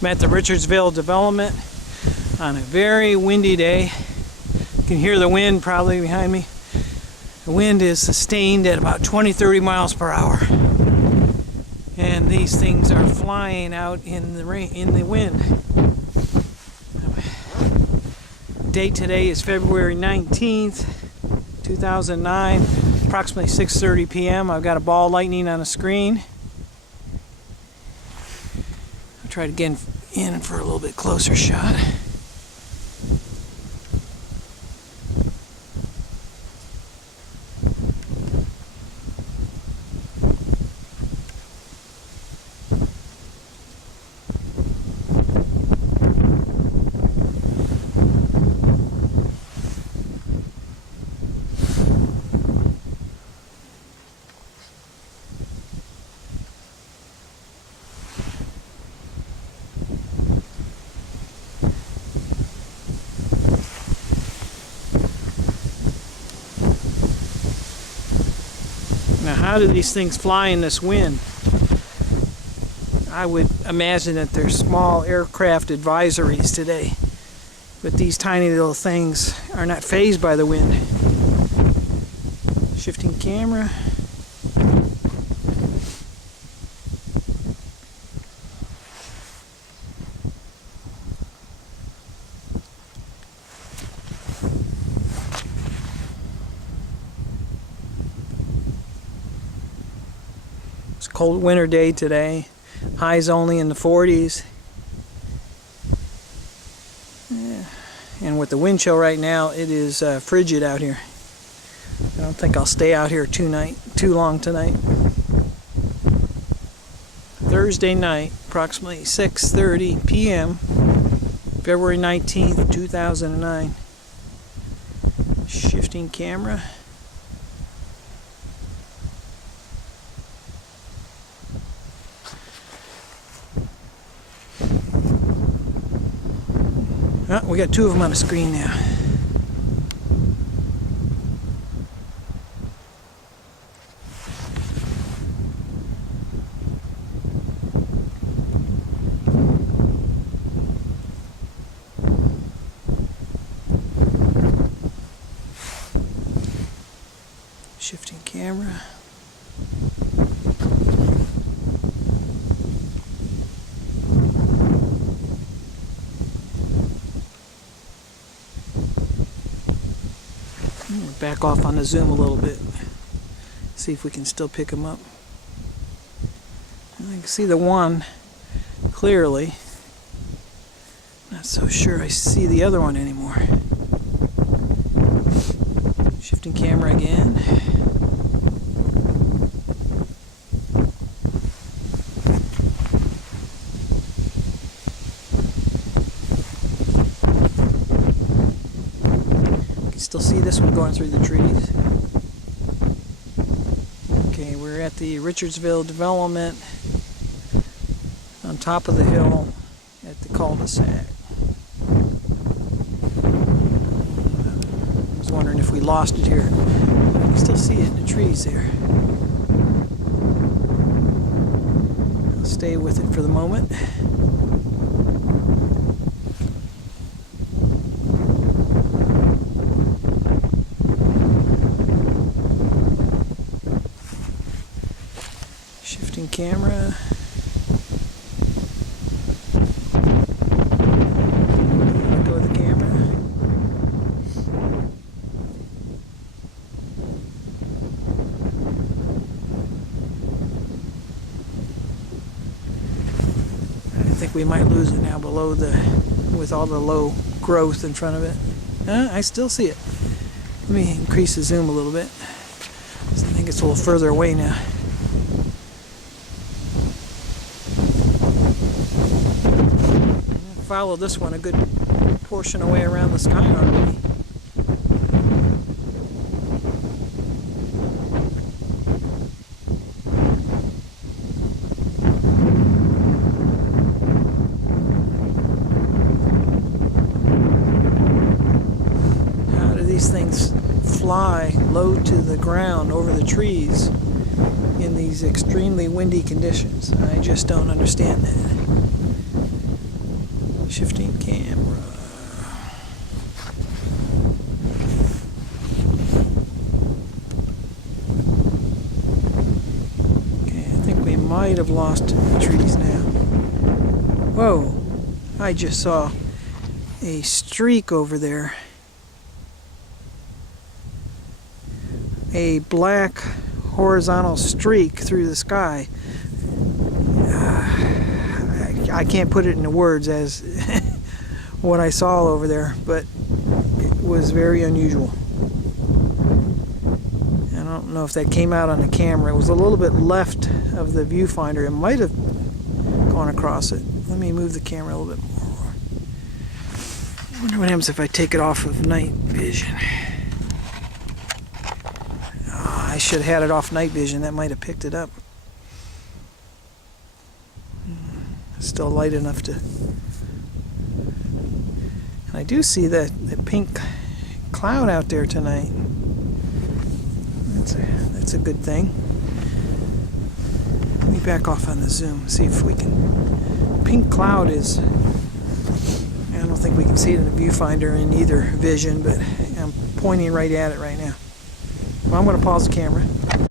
I'm at the Richardsville development on a very windy day. You can hear the wind probably behind me. The wind is sustained at about 20-30 miles per hour. And these things are flying out in the rain, in the wind. Date today is February 19th, 2009, approximately 6:30 p.m. I've got a ball lightning on the screen. I'll try to get in for a little bit closer shot. Now, how do these things fly in this wind? I would imagine that there's small aircraft advisories today, but these tiny little things are not fazed by the wind. Shifting camera. It's a cold winter day today. Highs only in the 40s. Yeah. And with the wind chill right now, it is frigid out here. I don't think I'll stay out here too long tonight. Thursday night, approximately 6:30 p.m., February 19th, 2009. Shifting camera. Oh, we got two of them on the screen now. Shifting camera. Back off on the zoom a little bit. See if we can still pick them up. I can see the one clearly. Not so sure I see the other one anymore. Shifting camera again. Still see this one going through the trees. Okay, we're at the Richardsville development on top of the hill at the cul-de-sac. I was wondering if we lost it here. I can still see it in the trees there. I'll stay with it for the moment. Camera. Let go of the camera. I think we might lose it now below with all the low growth in front of it. I still see it. Let me increase the zoom a little bit. I think it's a little further away now. Follow this one a good portion away around the sky already. How do these things fly low to the ground over the trees in these extremely windy conditions? I just don't understand that. Shifting camera. Okay, I think we might have lost the trees now. Whoa, I just saw a streak over there. A black horizontal streak through the sky. I can't put it into words as what I saw over there, but it was very unusual. I don't know if that came out on the camera. It was a little bit left of the viewfinder. It might have gone across it. Let me move the camera a little bit more. I wonder what happens if I take it off of night vision. Oh, I should have had it off night vision. That might have picked it up. Still light enough to... And I do see that pink cloud out there tonight. That's a good thing. Let me back off on the zoom, see if we can... Pink cloud is... I don't think we can see it in the viewfinder in either vision, but I'm pointing right at it right now. Well, I'm going to pause the camera.